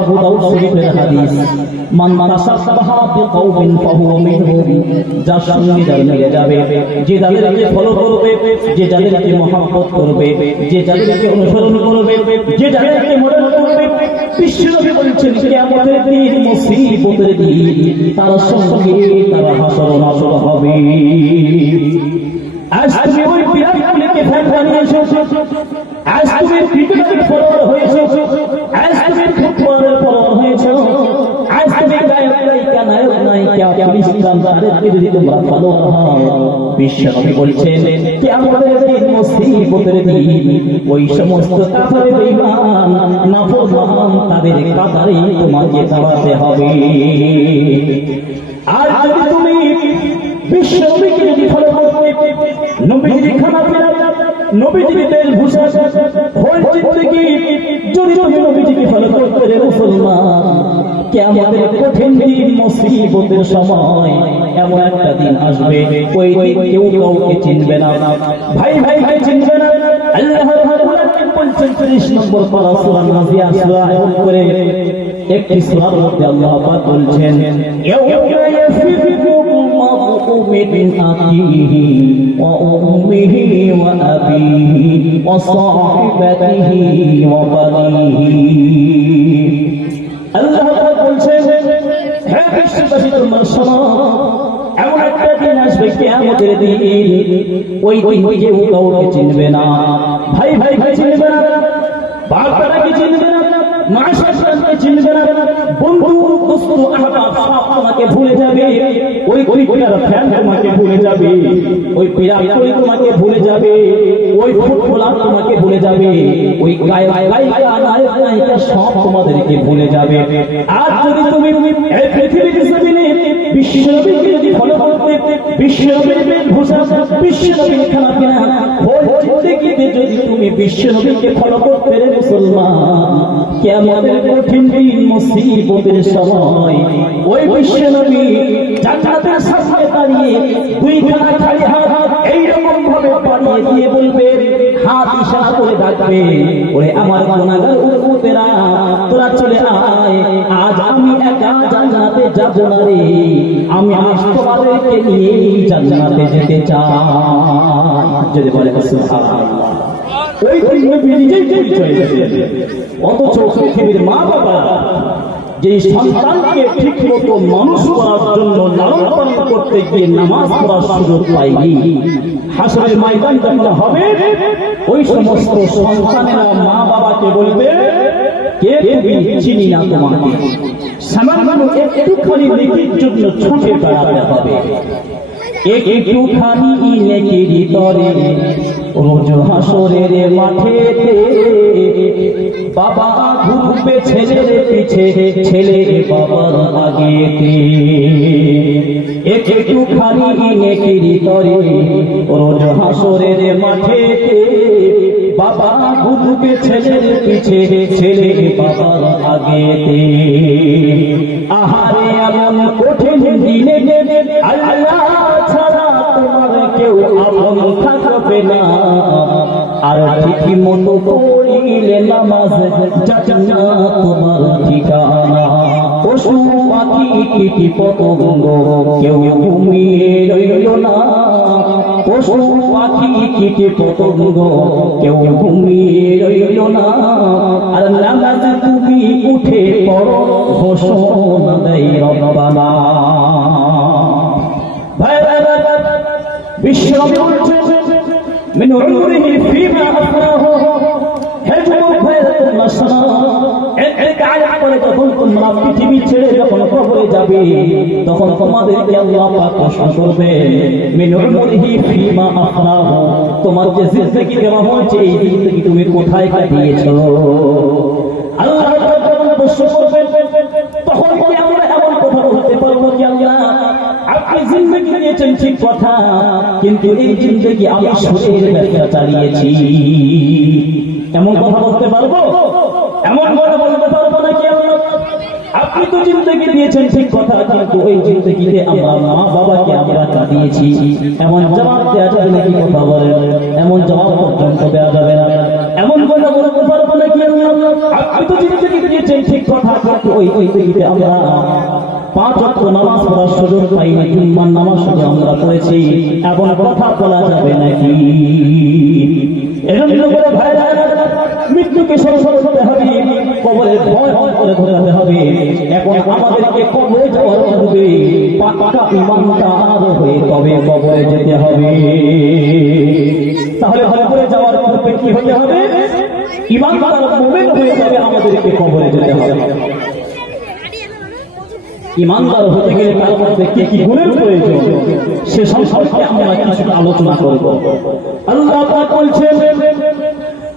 আবু দাউদ শরীফের হাদিস, মান তাসাব্বাহা বিকাউমিন ফাহুয়া মিনহুম, যার সঙ্গে যার মিলে যাবে, যে যাদেরকে ফলো করবে, যে যাদেরকে মহব্বত করবে, যে যাদেরকে অনুসরণ করবে, যে যাদেরকে মডেল করবে, বিশ্বনবী বলছেন কিয়ামতের দিন, মুসিবতের দিন তার সঙ্গে তারা হাসর নাসর হবে। আজ তুমি ওই বিরাট কোহলিকে ফ্যান বানিয়েছো, আজ তুমি ক্রিকেটের ফলোয়ার হয়েছো, আজ তুমি ফুটবলের ফলোয়ার হয়েছো, আজ তুমি গায়ক গায়িকা নায়ক নায়িকা পুলিশ ইসলামদারকে যদি তোমরা ফলোয়ার হও, বিশ্বনবী বলছেন কিয়ামতের দিন, মুসিবতের দিন ওই সমস্ত কাফের বেঈমান নাফরমান তাদের কাতারে তোমাকে দাঁড়াতে হবে। আর যদি তুমি বিশ্বনবীকে যদি ফলো করতে, নবীজির খানাপিনা, নবীজির বেশভূষা, ওই জিন্দেগি যদি তুমি নবীজিকে ফলো করতে রে মুসলমান, কিয়ামতের কঠিন দিন, মুসিবতের সময় এমন একটা দিন আসবে, ওই দিন কেউ কাউকে চিনবে না, ভাই ভাই ভাই চিনবে না। আল্লাহ রাব্বুল আলামিন বলছেন 30 নম্বর পারা সূরা নাজিয়া সূরা এমন করে একটি সূরার মধ্যে আল্লাহ পাক বলছেন, ইয়াউমা ইয়াফিকুল মার'উ মিন আখিহি ওয়া উম্মিহি ওয়া আবিহি ওয়া সাহিবাতিহি ওয়া বানিহি। আল্লাহ পাক বলছেন, হে বিশ্ববাসী তোমরা শোনো, এমন একটা দিন আসবে কিয়ামতের দিন, ওই দিন কেউ কাউকে চিনবে না, ভাই ভাই ভাই চিনবে না, বাবাকে চিনবে না, মা সন্তানকে চিনবে না, বন্ধু দোস্ত আহবাব সব তোমাকে ভুলে যাবে, ওই ক্রিকেটার ফ্যান তোমাকে ভুলে যাবে, ওই বিরাট কোহলি তোমাকে ভুলে যাবে, ওই ফুটবলার তোমাকে ভুলে যাবে, ওই গায়ক গায়িকা নায়ক নায়িকা সব তোমাদেরকে ভুলে যাবে। আর যদি তুমি এই পৃথিবীর জমিনে বিশ্বনবীকে যদি ফলো করতে, বিশ্বনবীর বেশভূষা, বিশ্বনবীর খানাপিনা, ওই জিন্দেগিতে যদি তুমি বিশ্বনবীকে ফলো করতে রে মুসলমান, কিয়ামতের কঠিন দিন, মুসিবতের সময় ওই বিশ্বনবী জান্নাতের সামনে দাঁড়িয়ে দুইখানা খালি হাত এইরকম ভাবে বাড়িয়ে দিয়ে বলবে, হাত ইশারা করে ডাকবে, ওরে আমার গুনাহগার উম্মতেরা, তোরা চলে আয়, আজ আমি একা জান্নাতে যাব না রে, আমি আজ তোমাদেরকে নিয়ে জান্নাতে যেতে চাই। যদি বলে সুবহানাল্লাহ, ওই দিন নবী নিজেই পরিচয় দেবে। অথচ পৃথিবীর মা বাবা যে সন্তানকে ঠিক মতো মানুষ করার জন্য লালন পালন করতে গিয়ে নামাজ পড়ার সুযোগ পায়নি, হাসরের ময়দান যখন হবে, ওই সমস্ত সন্তানেরা মা বাবাকে বলবে, কে তুমি, চিনি না তোমাকে, সামান্য একটুখানি নেকির জন্য ছুটে বেড়াতে হবে, একটুখানি নেকির তরে রোজ হাসরের মাঠেতে বাবা ঘুরবে ছেলের পিছে, ছেলে বাবার আগেতে, একটুখানি নেকির তরে রোজ হাসরের মাঠেতে বাবা ঘুরবে ছেলের পিছে, ছেলে বাবার আগেতে। আহারে এমন কঠিন দিনে আল্লাহ ছাড়া তোমার কেউ আপন থাকবে না, আর ঠিক মতো পড়িলে নামাজ যাবে না তোমার ঠিকানা, পশু পাখি কীট পতঙ্গ কেউ ঘুমিয়ে রইল না, পশু পাখি কীট পতঙ্গ কেউ ঘুমিয়ে রইল না, আর নামাজ তুমি উঠে পড়ো, ঘোষণা দেয় রব্বানা। বিশ্বনবী বলছেন, মিন উমরিহি ফীমা আফনাহু, হে যুবক ভাইরা তোমরা শোনো, এক আয়াত পরে যখন তোমরা পৃথিবী ছেড়ে যখন কবরে যাবে, তখন তোমাদেরকে আল্লাহ পাক প্রশ্ন করবে, মিন উমরিহি ফীমা আফনাহু, তোমার যে জিন্দেগি দেওয়া হয়েছে, এই জিন্দেগি তুমি কোথায় কাটিয়েছো? আল্লাহ যখন প্রশ্ন করবেন, তখন কি আমরা এমন কথা বলতে পারবো কি, আল্লাহ আপনি জিন্দেগি দিয়েছেন ঠিক কথা, কিন্তু এই জিন্দেগি আমি শরীরের ব্যবসা চালিয়েছি, এমন কথা বলতে পারবো? এমন কথা বলতে পারবো না কি আল্লাহ? আপনি তো জিন্দেগি দিয়েছেন ঠিক কথা, কিন্তু ওই জিন্দেগিতে আমরা মা বাবাকে আমরা কাটিয়েছি, এমন জবাব দেওয়া যাবে নাকি? কথা বলেন, এমন জবাব পর্যন্ত দেওয়া যাবে না, এমন কথা বলতে পারবো না কি আল্লাহ? আপনি তো জিন্দগি দিয়েছেন ঠিক কথা, কিন্তু ওই জিন্দগিতে আমরা 5 ওয়াক্ত নামাজ পড়ার সুযোগ পাইনি, জুম্মার নামাজ শুধু আমরা পড়েছি, এমন কথা বলা যাবে নাকি? এজন্য করে ভাইরা, মৃত্যুকে সরল করতে হবে, কবরের ভয় করে ধরতে হবে। এখন আমাদেরকে কবরে যাওয়ার পূর্বে পাক্কা ঈমানদার হয়ে তবে কবরে যেতে হবে। তাহলে কবরে যাওয়ার পূর্বে কি হতে হবে? ঈমানদার মুমিন হয়ে যাবে, আমাদেরকে কবরে যেতে হবে। ঈমানদার হতে গেলে তার মধ্যে কি কি গুণের প্রয়োজন, সে সম্পর্কে আমরা কিছুটা আলোচনা করব। আল্লাহ পাক বলছেন,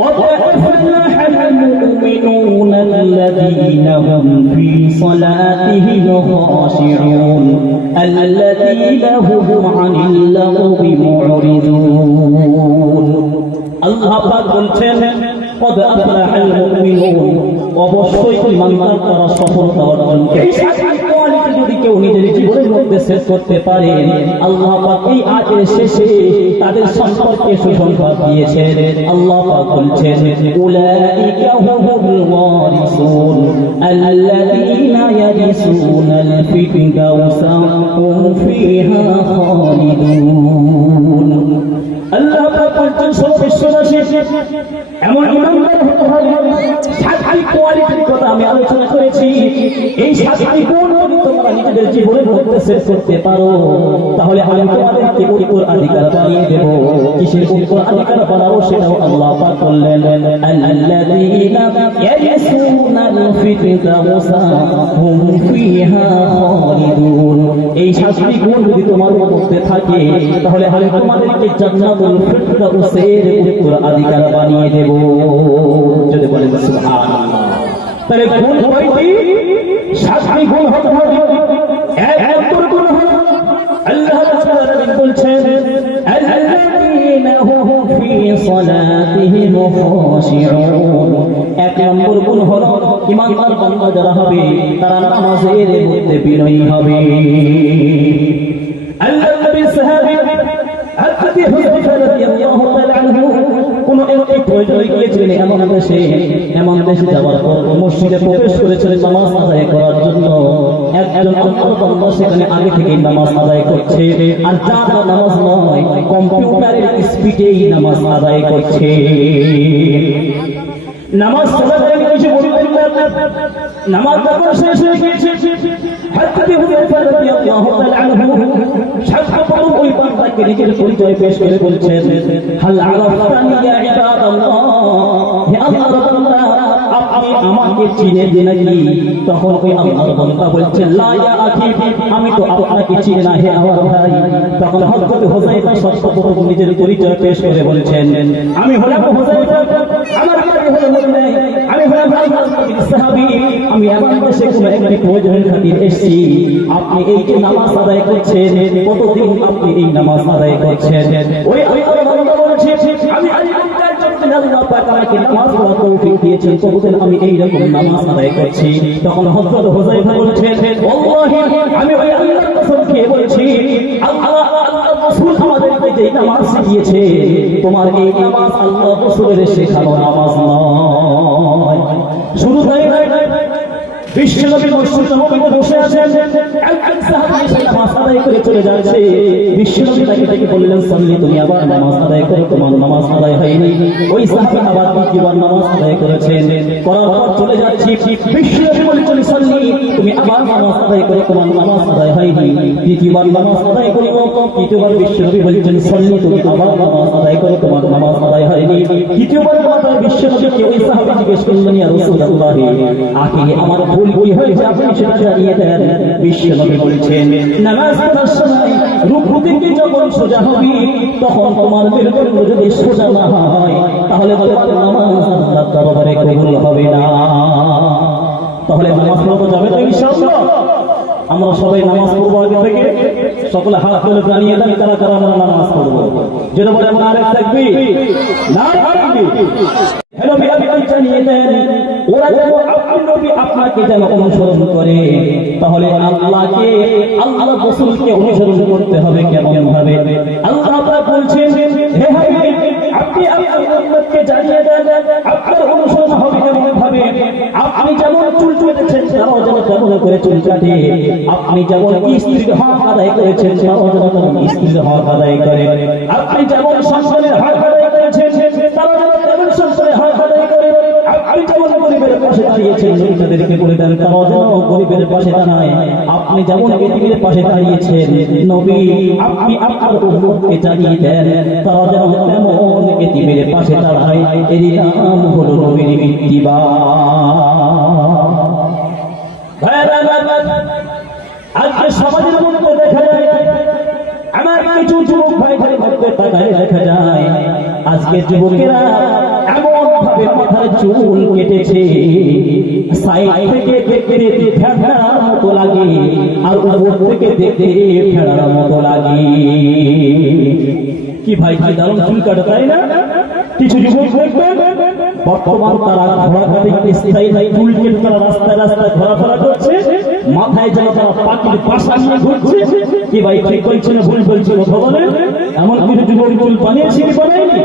قد أفلح المؤمنون الذين هم في صلاتهم خاشعون الذين هم عن اللغو معرضون। আল্লাহ পাক বলছেন, قد أفلح المؤمنون, অবশ্যই ঈমানদার তারা সফলতা অর্জন করেছে। যদি কেউ নিজের জীবনের মধ্যে শেষ করতে পারে, আল্লাহ পাক এই আয়াতের শেষে তাদের সম্পর্কে সুসংবাদ দিয়েছেন। আল্লাহ পাক বলছেন, উলাইকা হুমুল ওয়ারিসুন আল্লাযীনা ইয়ারিসুনাল ফিরদাউসা হুম ফিহা খালিদুন। আল্লাহ পাক বলছেন, সব বিশ্ববাসী এমন ঈমানদার হতে হবে। 7টি কোয়ালিটির কথা আমি আলোচনা করেছি। এই 7টি গুণ যদি তোমরা নিজেদের জীবনের মধ্যে শেষ করতে পারো, তাহলে আমি তোমাদেরকে উত্তরাধিকার বানিয়ে দেব। কিসের উত্তরাধিকার বানাবো সেটাও আল্লাহ পাক বললেন, আল্লাযীনা ইয়ারিসুনাল ফিরদাউসা হুম ফিহা খালিদুন। এই 7টি গুণ যদি তোমার মধ্যে থাকে, তাহলে আমি তোমাদেরকে জান্নাতুল ফিরদাউসের উত্তরাধিকার বানিয়ে দেব। যদি বলেন সুবহানাল্লাহ। তাহলে গুণ কয়টি? 7টি গুণ হতে হবে। এক নম্বর গুণ হলো আল্লাহ তাআলা বলছেন, আল্লাযীনা হুম ফি সালাতিহিম খাশিউন। এক নম্বর গুণ হলো ঈমানদার বান্দা যারা হবে তারা নামাজের মধ্যে বিনয়ী হবে। আল্লাহ নবী সাহাবী হাজরত হুযায়ফা রাদিয়াল্লাহু তাআলা আনহু কোন একটি প্রয়োজনে গিয়েছিলেন এমন দেশে যাওয়ার পর মসজিদে প্রবেশ করেছিলেন নামাজ আদায় করার জন্য। একজন আল্লাহর বান্দা সেখানে আগে থেকে নামাজ আদায় করছে, আর যার নামাজ নয় কম্পিউটারের স্পিডেই নামাজ আদায় করছে। নামাজ চলাকালীন কিছু বলতেন না, নামাজ যখন শেষ হয়ে গিয়েছে, হযরত হুযায়ফা রাদিয়াল্লাহু তাআলা আনহু সর্বপ্রথম ওই বান্দাকে নিজের পরিচয় পেশ করে বলছেন, হাল আরাফতানি ইয়া ইবাদাল্লাহ, হে আল্লাহর বান্দা আপনি আমাকে চিনেন নাকি? তখন ওই আল্লাহর বান্দা বলছেন, লা ইয়া আখি, আমি তো আপনাকে চিনি না হে আমার ভাই। তখন হযরত হুযায়ফা সর্বপ্রথম নিজের পরিচয় পেশ করে বলছেন, আমি হলাম হুযায়ফা, আমার বাড়ি হলো মদিনায়, আমি হলাম আল্লাহর সাহাবী, আমি এমন দেশে কোন একটি প্রয়োজনের খাতির এসেছি। আপনি এই যে নামাজ আদায় করছেন, কতদিন আপনি এই নামাজ আদায় করছেন? ওই আল্লাহর বান্দা বলছে, আমি আজীবনকাল যতদিন আল্লাহ পাক আমাকে নামাজ পড়ার তৌফিক দিয়েছেন ততদিন আমি এই রকম নামাজ আদায় করছি। তখন হযরত হুযায়ফা বলছেন, ওয়াল্লাহি আমি ওই আল্লাহর কসম খেয়ে বলছি, আল্লাহর রাসূল আমাদেরকে যে নামাজ শিখিয়েছে, তোমার এই নামাজ আল্লাহর রাসূলের শেখানো নামাজ নয়। শুরু তাই বিশ্বনবী মসজিদে নববীতে বসে আছেন, একজন সাহাবী এসে নামাজ আদায় করে চলে যাচ্ছে। বিশ্বনবী তাকে বললেন, সাল্লি, তুমি আবার নামাজ আদায় করো, তোমার নামাজ আদায় হয়নি। ওই সাহাবী আবার দ্বিতীয়বার নামাজ আদায় করেছেন, করার পর চলে যাচ্ছি। বিশ্বনবী বললেন, সাল্লি, তুমি আবার নামাজ আদায় করো, তোমার নামাজ আদায় হয়নি। দ্বিতীয়বার নামাজ আদায় করল, তৃতীয়বার বিশ্বনবী বলছেন, সাল্লি, তুমি আবার নামাজ আদায় করো, তোমার নামাজ আদায় হয়নি। তৃতীয়বার মাত্র বিশ্বনবীকে ওই সাহাবী জিজ্ঞেস করলেন, ইয়া রাসূলুল্লাহ, আখিরে আমার ভুল কি হয়েছে আপনি সেটা জানিয়ে দেন। বিশ্বনবী বলছেন, নামাজ পড়ার সময় রুকু থেকে যখন সোজা হবি, তখন তোমার মেরুদণ্ড যদি সোজা না হয়, তাহলে তোমার নামাজ আল্লাহর দরবারে কবুল হবে না। তাহলে নামাজ পড়া যাবে তো ইনশাআল্লাহ? আমরা সবাই নামাজ পড়বো আগে থেকে, সকলে হাত তুলে জানিয়ে দেন কারা কারা আমরা নামাজ পড়বো। যেটা বলে আমরা আরেক থাকবি না থাকবি, হ্যালো আপনি জানিয়ে দেন, ওরা যেন নবী আপনাকে যেন অনুসরণ করে। তাহলে আল্লাহকে, আল্লাহর রাসূলকে অনুসরণ করতে হবে কেমন ভাবে? আল্লাহ পাক বলছেন, হে হাবিব, আপনি আপনার উম্মতকে জানিয়ে দেন আপনার অনুসরণ হবে কেমন তারাও যেন তেমন করে চুল কাটে। আপনি যেমন স্ত্রীর হক আদায় করেছেন তারাও যেন তেমন স্ত্রীর হক আদায় করে। আপনি যেমন সন্তানের হক আদায় করেছেন তারাও যেন তেমন সন্তানের হক আদায় করে। আপনি যেমন গরিবের পাশে দাঁড়িয়েছেন তাদেরকে বলে দেন তারাও যেন গরিবের পাশে দাঁড়ায়। আপনি যেমন এতিমের পাশে দাঁড়িয়েছেন নবী আপনি আপনার উম্মতকে জানিয়ে দেন তারাও যেন তেমন এতিমের পাশে দাঁড়ায়। এরই নাম হলো নবীর ইত্তিবা। আজকে সমাজের মধ্যে দেখা যায় আমার কিছু যুবক ভাইদের মধ্যে তাকায় দেখা যায় আজকে যুবকেরা এমন ভাবে মাথার চুল কেটেছে সাইড থেকে দেখতে ফেড়ার মতো লাগে আর উপর থেকে দেখতে ফেড়ার মতো লাগে। কি ভাই ভাই দারুণ চুল কাটা তাই না? কিছু যুবক দেখবেন বর্তমান তারা ঘোরাঘুরি স্টাইল চুল কেটে তারা রাস্তায় রাস্তায় ঘোরাফেরা করছে, মাথায় যেন তারা পাখির পাশা নিয়ে ঘুরছে। কি ভাই ঠিক বলছে না ভুল বলছে কথা বলে? এমন কিছু যুবক চুল বানিয়েছে কি বানায়নি?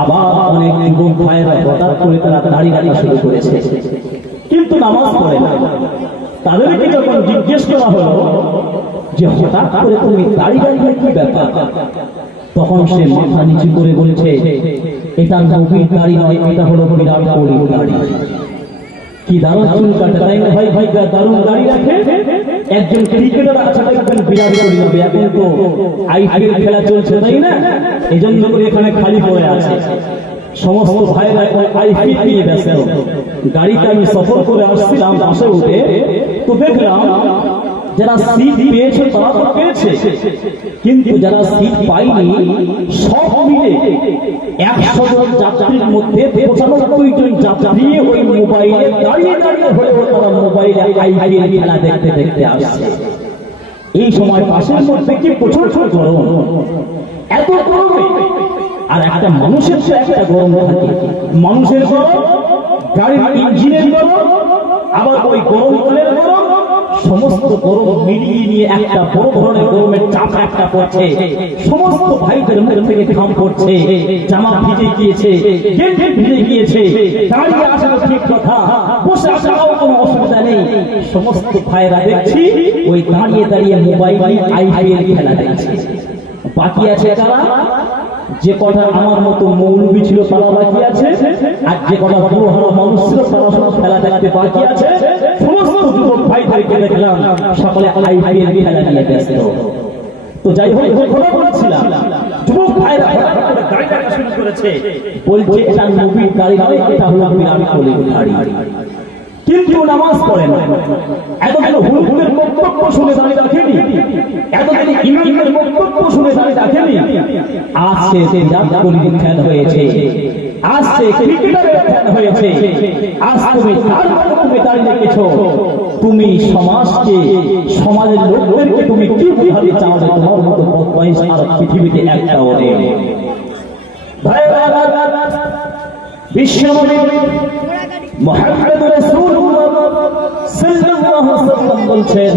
আবার অনেক যুবক ভাইয়েরা হঠাৎ করে তারা দাড়ি রাখা শুরু করেছে কিন্তু নামাজ পড়ে না। তাদেরকে যখন জিজ্ঞেস করা হলো যে হঠাৎ করে তুমি দাড়ি রাখলে কি ব্যাপার, তখন সে মাথা নিচু করে বলছে এটা নবীর দাড়ি নয়, এটা হলো বিরাট কোহলির দাড়ি। কি দারুণ চুল কাটে তাই না ভাই ভাই, দারুণ দাড়ি রাখে। একজন ক্রিকেটার আছে দেখবেন বিরাট কোহলি হবে, এখন তো আইপিএল খেলা চলছে তাই না, এই জন্য করে এখানে খালি পড়ে আছে। সমস্ত ভাইরা আইপিএল নিয়ে ব্যস্ত। গাড়িতে আমি সফর করে আসছিলাম বাসে উঠে, তো দেখলাম যারা সিট পেয়েছে তারা তো পেয়েছে, কিন্তু যারা সিট পায়নি সব মিলে 100 জন যাত্রীর মধ্যে 95 জন যাত্রী ওই মোবাইলে দাঁড়িয়ে দাঁড়িয়ে হলেও তারা মোবাইলে আইপিএল খেলা দেখতে দেখতে আসছে। এই সময় পাশের মধ্যে কি প্রচুর গরম, এত গরমে আর একটা মানুষের তো একটা গরম থাকে, মানুষের গরম, গাড়ির ইঞ্জিনের গরম, আবার ওই গরমকালের গরম, সমস্ত গরম মিলিয়ে নিয়ে একটা বড় ধরনের গরমের চাপ একটা পড়ছে। সমস্ত ভাইদের মুখ থেকে ঘাম পড়ছে, জামা ভিজে গিয়েছে, গেঞ্জি ভিজে গিয়েছে, দাঁড়িয়ে আসার ঠিক কথা, বসে আসাও কোনো অসুবিধা নেই। সমস্ত ভাইরা দেখছি ওই দাঁড়িয়ে দাঁড়িয়ে মোবাইলে আইপিএল খেলা দেখছে। বাকি আছে কারা? যে কটা আমার মতো মৌলবী ছিল তারা বাকি আছে, আর যে কটা বুড়ো মানুষ ছিল তারা সব খেলা দেখতে বাকি আছে। সমস্ত যুবক ভাইদেরকে দেখলাম সকলে আইপিএল খেলা নিয়ে ব্যস্ত। তো যাই হোক কথা বলছিলাম, যুবক ভাইরা গাড়ি দেখা শুরু করেছে, বলছে এটা নবীর গাড়ি নয়, এটা হলো বিরাট কোহলির গাড়ি। কিন্তু নামাজ পড়ে না। এতদিন হুজুরের বক্তব্য শুনে দাঁড়িয়ে রাখেনি, এতদিন ইমামের বক্তব্য শুনে দাঁড়িয়ে রাখেনি। আজকে বিরাট কোহলির ফ্যান হয়েছে, আজকে ক্রিকেটারের ফ্যান হয়েছে, আজ তুমি তার মতো তুমি দাঁড়িয়ে রেখেছো। তুমি সমাজকে, সমাজের লোকদেরকে তুমি কি বোঝাতে চাও যে তোমার মতো বদমাইশ আর পৃথিবীতে একটাও নেই? বিশ্বনবী মুহাম্মদ রাসূলুল্লাহ সাল্লাল্লাহু আলাইহি ওয়াসাল্লাম বলছেন